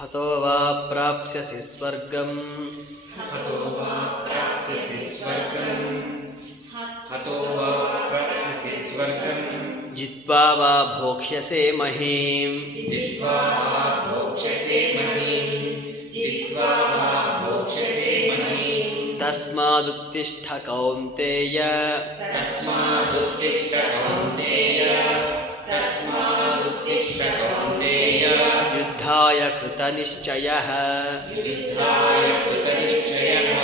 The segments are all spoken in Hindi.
हतो वा प्राप्स्यसि स्वर्गम्। हतो वा प्राप्स्यसि स्वर्गम्। हतो वा प्राप्स्यसि स्वर्गम्। जित्वा वा भोक्ष्यसे महीम्। जित्वा वा भोक्ष्यसे महीम्। जित्वा वा भोक्ष्यसे महीम्। तस्मादुत्तिष्ठ कौन्तेय। तस्मादुत्तिष्ठ कौन्तेय। तस्मादुत्तिष्ठ कौन्तेय। युद्धाय कृतनिश्चयः। युद्धाय कृतनिश्चयः।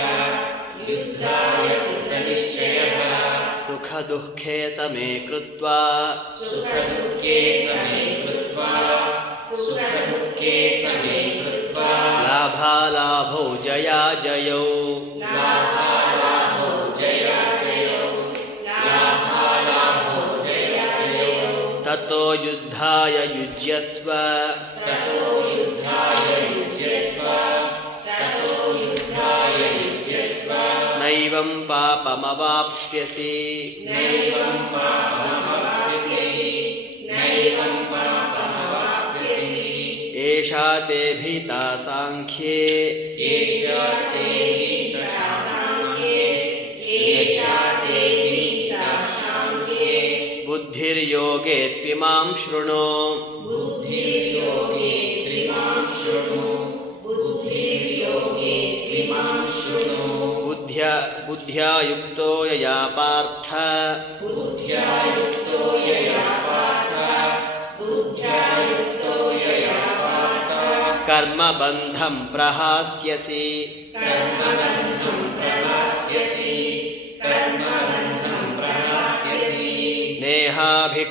युद्धाय कृतनिश्चयः। सुखदुःखे समे कृत्वा। सुखदुःखे समे कृत्वा। सुखदुःखे समे कृत्वा। लाभालाभौ जया जयौ। लाभालाभौ जया जयौ। लाभालाभौ जया जयौ। ततो युद्धाय युज्यस्व। नैवं पापमवाप्स्यसि। नैवं पापमवाप्स्यसि। नैवं पापमवाप्स्यसि। एषा ते भीता साङ्ख्ये। एषा ते एषा ते बुद्धिर्योगे त्रिमां शृणु। बुद्धिर्योगे त्रिमां शृणु। बुद्ध्या बुद्ध्या युक्तो यया पार्थ। बुद्ध्या युक्तो यया पार्थ। बुद्ध्या युक्तो यया पार्थ। कर्मबन्धं प्रहास्यसि। कर्मबन्धं प्रहास्यसि। कर्मबन्धं प्रहास्यसि। नेहाभिक्रमनाशोऽस्ति।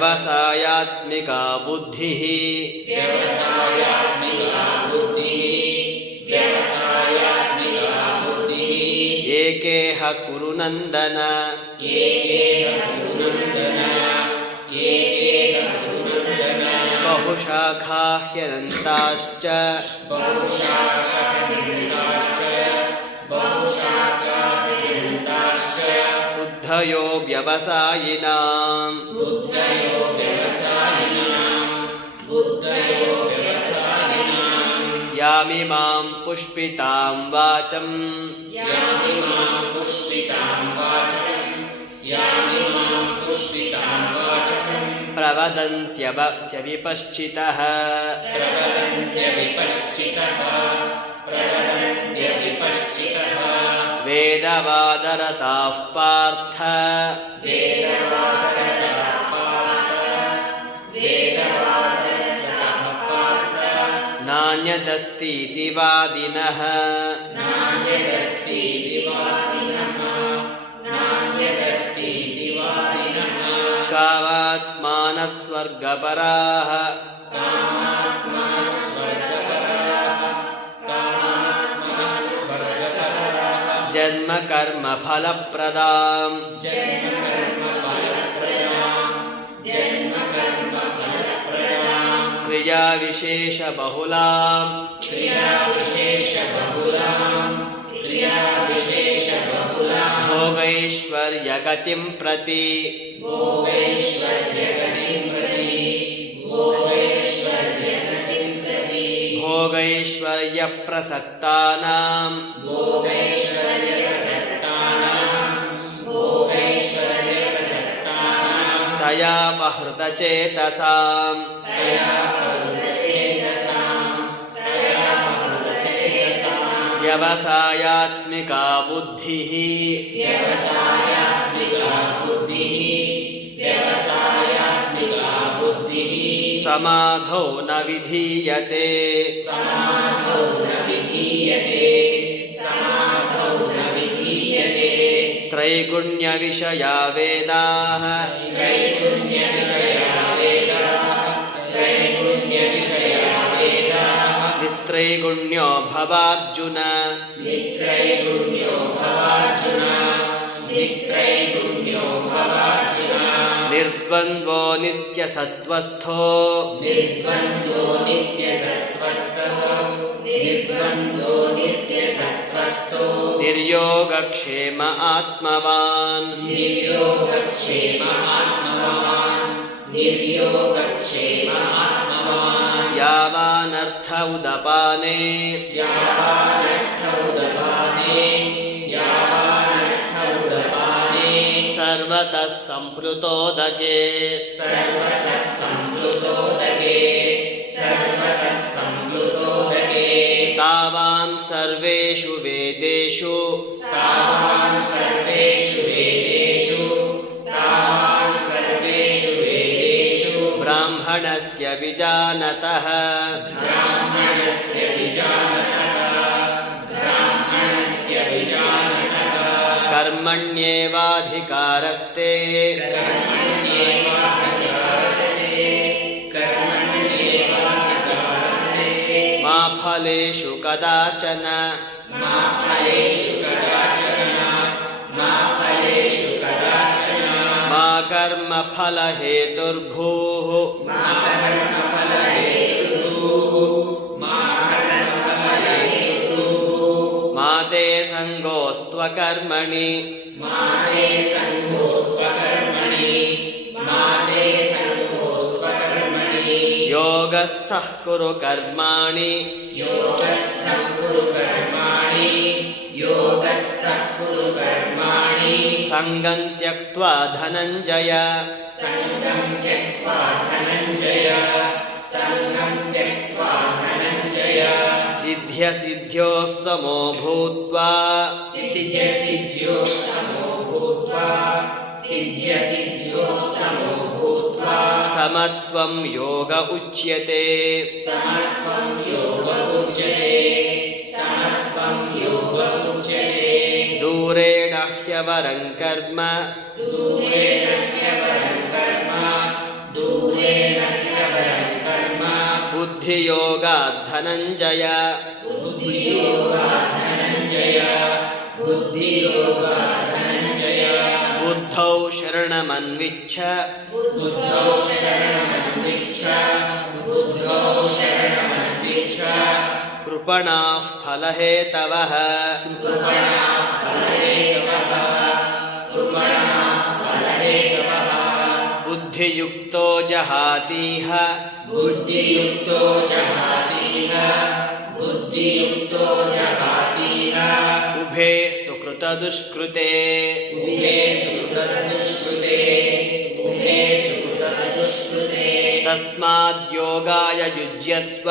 व्यवसायात्मिका बुद्धिः एकेह कुरु नन्दन बहुशाखा ह्यनन्ताश्च बहुशाखानन्दाश्च बुद्धयो व्यवसायिनाम् बुद्धयो व्यवसायिनां बुद्धयो व्यवसायिनां यामिमां पुष्पितां वाचम् यामिमां पुष्पितां वाचम् यामिमां पुष्पितां वाचम् प्रवदन्त्यवत्यविपश्चितः प्रवदन्त्यविपश्चितः। प्रवदन्त्यविपश्चितः। वेदवादरताः पार्थ। नान्यदस्तीति वादिनः नान्यदस्ति जन्मकर्मफलप्रदाम्। जन्मकर्मफलप्रदां जन्मकर्मफलप्रदां क्रियाविशेषबहुलाम्। क्रियाविशेषबहुलां क्रियाविशेषबहुलां भोगैश्वर्यगतिं प्रति। भोगैश्वर्यगतिं प्रति। भोगैश्वर्यगतिं प्रति। भोगैश्वर्यप्रसक्तानां भोगैश्वर्यप्रसक्तानां तया बहृतचेतसाम् तया बहुलचेतसां तया बहुलचेतसां व्यवसायात्मिका बुद्धिः व्यवसायात्मिका बुद्धिः समाधौ न विधीयते समाधौ न विधीयते समाधौ न विधीयते। त्रैगुण्यविषया वेदाः। निस्त्रैगुण्यो भवार्जुन निस्त्रैगुण्यो भवार्जुन निस्त्रैगुण्यो भवार्जुन निर्द्वन्द्वो नित्यसत्त्वस्थो निर्द्वन्द्वो नित्यसत्त्वस्थो निर्द्वन्द्वो नित्यसत्त्वस्थो निर्योगक्षेम आत्मवान् निर्योगक्षेम आत्मवान् निर्योगक्षेम आत्मवान् यावानर्थ उदपाने सर्वतः सर्वतःप्रतोदयेदयेतोदये तावान् सर्वेषु वेदेषु। तावान् सर्वेषु वेदेषु। तावान् सर्वेषु वेदेषु। ब्राह्मणस्य विजानतः। कर्मण्येवाधिकारस्ते। मा फलेषु कदाचन। कर्मफलहेतुर्भूः मा कर्मफलहेतुः मा ते सङ्गोस्वकर्मणि योगस्थः कुरु कर्माणि। योगस्थः कुरु कर्माणि योगस्थः कुरु कर्माणि सङ्गम् त्यक्त्वा धनञ्जय। सङ्गं त्यक्त्वा धनञ्जय। सङ्गं त्यक्त्वा धनञ्जय। सिद्ध्यसिद्ध्योः समो भूत्वा। सिद्ध्यसिद्ध्यो समो भूत्वा। सिद्ध्यसिद्ध्यो समो भूत्वा। समत्वं योग उच्यते समत्वं योग उच्यते। समत्वं योग उच्यते। दूरेण ह्यवरं कर्म दूरेण ह्यवरं कर्म। दूरेण ह्यवरं कर्म। बुद्धियोगात् धनञ्जय बुद्धियोगात् धनञ्जय बुद्धियोगात् धनञ्जय बुद्धौ शरणमन्विच्छ। बुद्धौ शरणमन्विच्छ। बुद्धौ शरणमन्विच्छ। कृपणाः फलहेतवः बुद्धियुक्तो जहातीह। बुद्धियुक्तो जहातीह जहातीह उभे सुकृतदुष्कृते। उभे सुकृतदुष्कृते उभे युज्यस्व।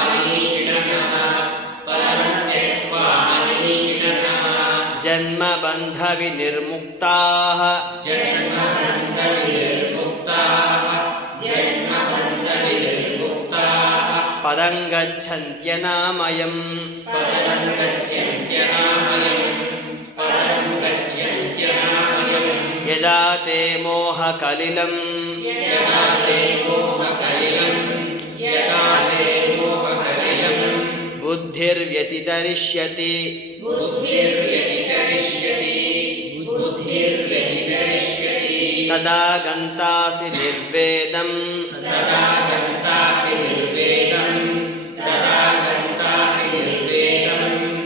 जन्मबन्धविनिर्मुक्ताः जन्मबन्धविनिर्मुक्ताः जन्मबन्धविनिर्मुक्ताः पदं गच्छन्त्यनामयम् पदं गच्छन्त्यनामयम् पदं गच्छन्त्यनामयम् यदा ते मोहकलिलं यदा ते मोहकलिलम् बुद्धिर्व्यतितरिष्यति। तदा गन्तासि निर्वेदम्।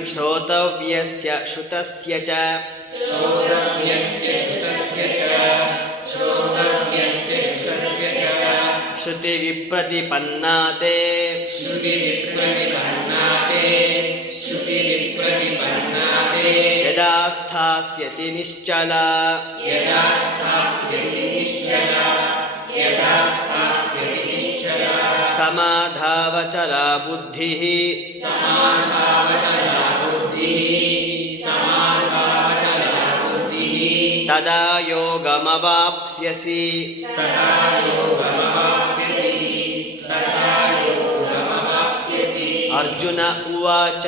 श्रोतव्यस्य श्रुतस्य च। श्रोतव्यस्य श्रुतस्य च। श्रुतस्य च श्रुतिविप्रतिपन्ना ते श्रुतिविप्रतिपन्नाते यदा स्थास्यति निश्चला। यदा स्थास्यसि निश्चला यदा स्थास्यति निश्चला समाधावचला बुद्धिः समाधावचला बुद्धिः। तदा योगमवाप्स्यसि। अर्जुन उवाच।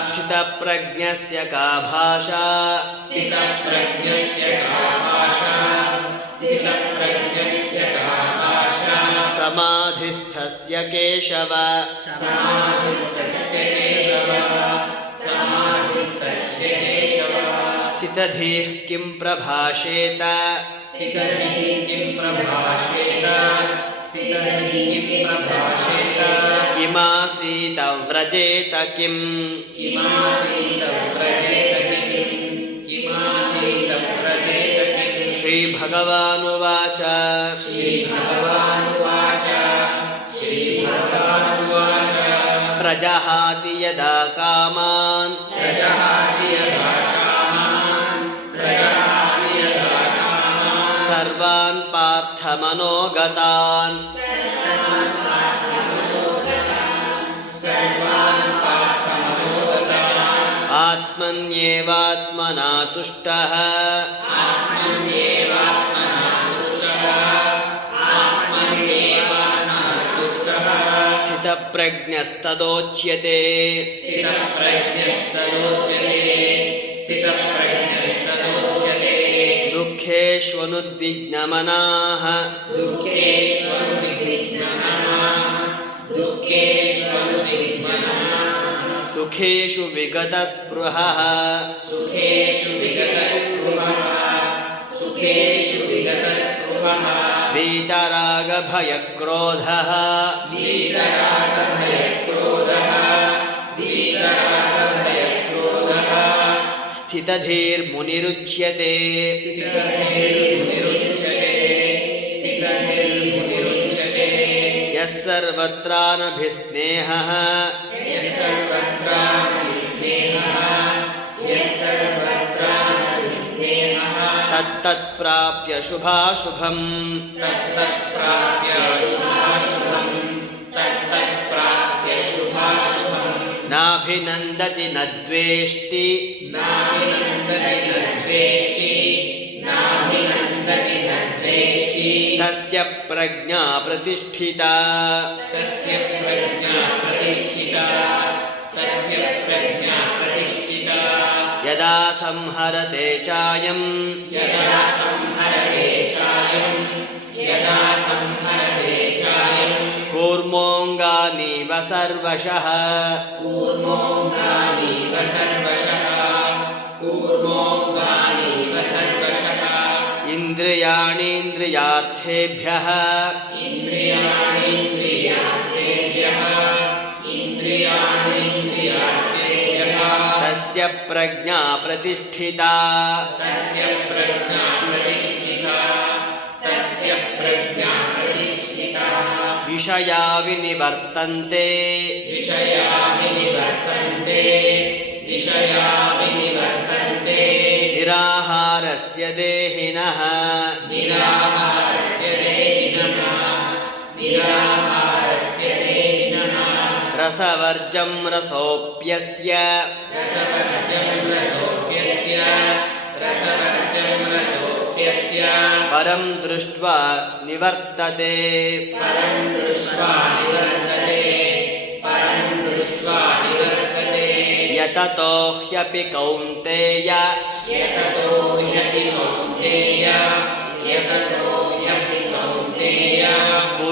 स्थितप्रज्ञस्य का भाषा। समाधिस्थस्य केशव। स्थितधिः किं प्रभाषेत? किमासीत व्रजेत किम् श्रीभगवानुवाच। श्रीभगवानुवाच। श्रीभगवानुवाच। प्रजहाति यदा कामान्। सर्वान् पार्थमनोगतान्। आत्मन्येवात्मना तुष्टः। आत्मन्येवात्मना तुष्टः। स्थितप्रज्ञस्तदोच्यते स्थितप्रज्ञस्तदोच्यते स्थितप्रज्ञस्तदोच्यते दुःखेष्वनुद्विग्नमनाः दुःखेष्वनुद्विग्नमनः दुःखेष्वनुद्विग्नमनः सुखेषु विगतस्पृहः सुखेषु विगतस्पृहः सुखेषु विगतस्पृहः वीतरागभयक्रोधः। वीतरागभयक्रोधः। वीतरागभयक्रोधः स्थितधीर्मुनिरुच्यते। स्थितधिर्मुनिरुच्यते। यः सर्वत्रानभिस्नेहः। यः सर्वत्राणिस्नेहः तत्तत्प्राप्य शुभाशुभम् तत्तत्प्राप्य नाभिनन्दति न द्वेष्टि। तस्य प्रज्ञा प्रतिष्ठिता। तस्य प्रज्ञा प्रतिष्ठिता। तस्य प्रज्ञा प्रतिष्ठिता। यदा संहरते चायम्। यदा संहरते चायम्। यदा संहरते चायम्। कूर्मोऽङ्गानीव सर्वशः। कूर्मोऽङ्गानीव सर्वशः। कूर्मोऽङ्गानीव सर्वशः। इन्द्रियाणीन्द्रियार्थेभ्यः। इन्द्रियाणीन्द्रियार्थेभ्यः तस्य प्रज्ञा प्रतिष्ठिता। तस्य प्रज्ञा प्रतिष्ठिता। तस्य प्रज्ञा प्रतिष्ठिता। विषया विनिवर्तन्ते। विषया विनिवर्तन्ते। विषया विनिवर्तन्ते। निराहारस्य देहिनः। निराहारस्य देहिनः। देहिनः रसवर्जं रसोऽप्यस्य परं दृष्ट्वा निवर्तते। यततो ह्यपि कौन्तेय। यततो ह्यपि कौन्तेय। यततो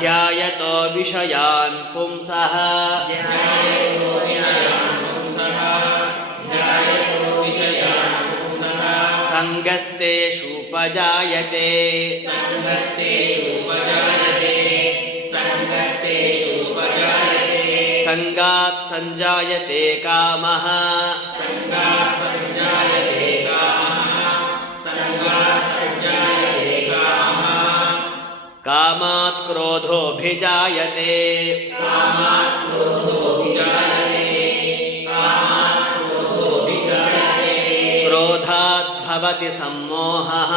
ध्यायतो विषयान् पुंसः। सङ्गस्तेषुपजायते सङ्गात् सञ्जायते कामः। क्रोधात् सम्मोहः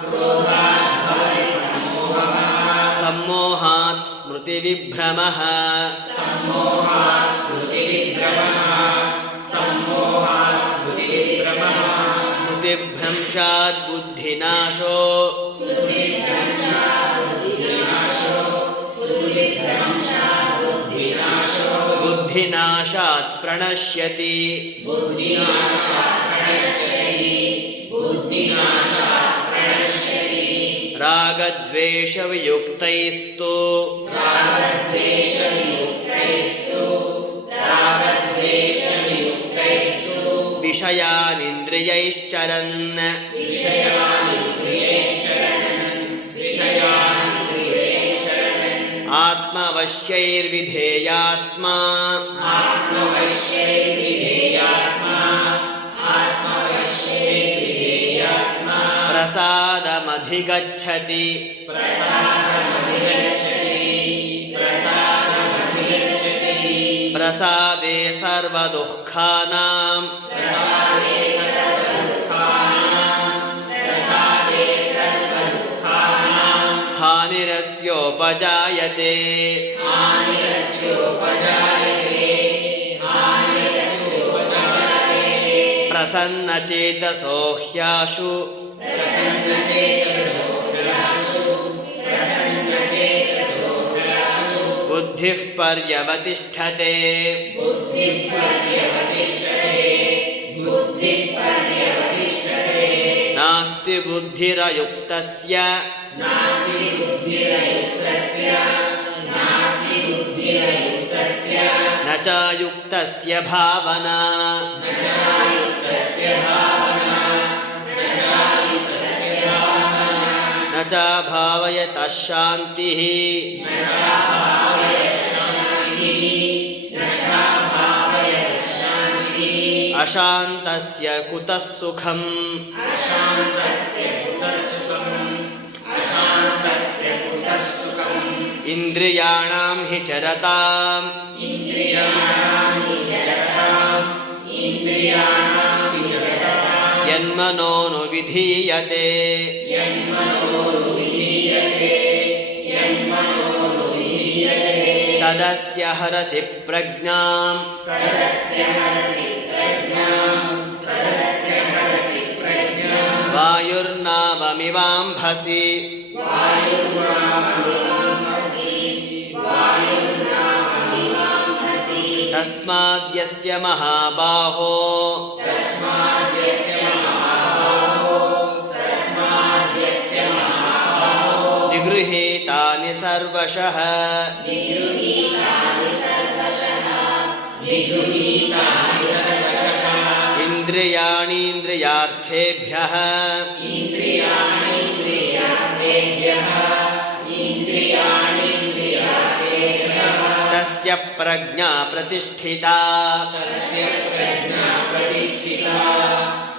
क्रोधात् भवति सम्मोहः। सम्मोहात् स्मृतिविभ्रमः। सम्मोहात् स्मृतिविभ्रमः। सम्मोहात् स्मृतिविभ्रमः। स्मृतिभ्रंशात् बुद्धिनाशो। बुद्धिनाशात् प्रणश्यति। रागद्वेषवियुक्तैस्तु। रागद्वेषवियुक्तैस्तु। विषयानिन्द्रियैश्चरन्। आत्मवश्यैर्विधेयात्मा। आत्मवश्यैर्विधेयात्मा। आत्मवश्यैर्विधेयात्मा। प्रसादमधिगच्छति। प्रसादे सर्वदुःखानां हानिरस्योपजायते प्रसन्नचेतसो ह्याशु। बुद्धिः पर्यवतिष्ठते। नास्ति बुद्धिरयुक्तस्य। नास्ति बुद्धिरयुक्तस्य। नास्ति बुद्धिरयुक्तस्य। न चायुक्तस्य भावना। न चायुक्तस्य भावना। न चायुक्तस्य भावना। न चाभावयतः शान्तिः। न चाभावयत् शान्तिः। न चाभावयत् शान्तिः अशान्तस्य कुतः सुखम्? इन्द्रियाणां हि चरताम्। यन्मनोनुविधीयते यन्मनोनुविधीयते तदस्य हरति प्रज्ञाम्। हरति प्रज्ञां तदस्य हरति प्रज्ञां वायुर्नावमिवाम्भसि तस्माद्यस्य महाबाहो। तस्माद्यस्य निगृहीतानि सर्वशः। इन्द्रियाणीन्द्रियार्थेभ्यः। तस्य प्रज्ञा प्रतिष्ठिता।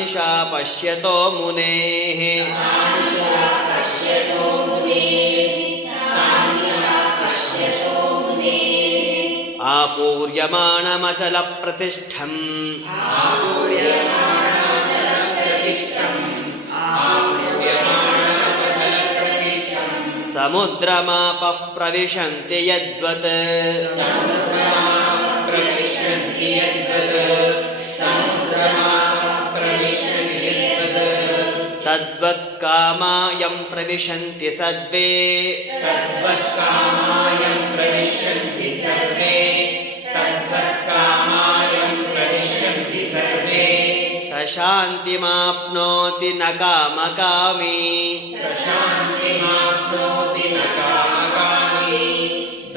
निशा पश्यतो मुनेः आपूर्यमाणमचलप्रतिष्ठम्। समुद्रमापः प्रविशन्ति यद्वत्। तद्वत्कामायं प्रविशन्ति सर्वे। तद्वत्कामायं प्रविशन्ति सर्वे। तद्वत्कामायं प्रविशन्ति सर्वे। स शान्तिमाप्नोति न कामकामी। स शान्तिमाप्नोति न कामकामी। स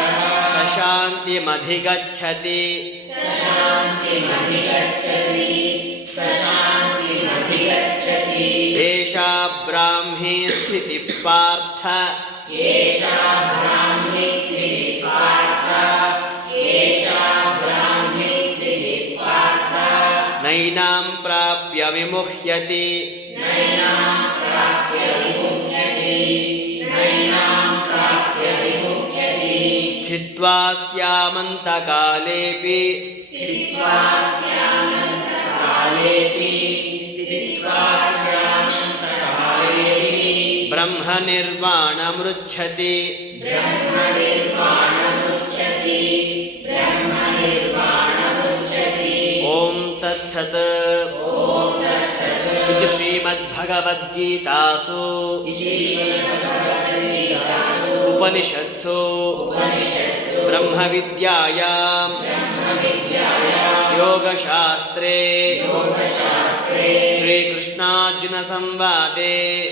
यः सर्वान् पुमांश्चरति निःस्पृहः पुमांश्चरति निःस्पृहः पुमांश्चरति निःस्पृहः निर्ममो निरहङ्कारः निर्ममो निरहङ्कारः निर्ममो निरहङ्कारः स शान्तिमधिगच्छति स शान्तिमधिगच्छति स शान्तिमधिगच्छति एषा ब्राह्मी स्थितिः पार्थ। नैनां प्राप्य विमुह्यति। नैनां प्राप्य विमुह्यति। नैनां प्राप्य स्थित्वा स्यामन्तकालेऽपि। स्थित्वा स्यामन्तकालेऽपि। स्थित्वा स्यामन्तकालेऽपि। ब्रह्मनिर्वाणमृच्छति। ब्रह्मनिर्वाणमुच्यति ॐ तत्सत्। इति श्रीमद्भगवद्गीतासु। उपनिषत्सु। ब्रह्मविद्यायां योगशास्त्रे। श्रीकृष्णार्जुनसंवादे।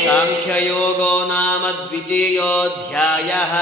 साङ्ख्ययोगो नाम द्वितीयोऽध्यायः।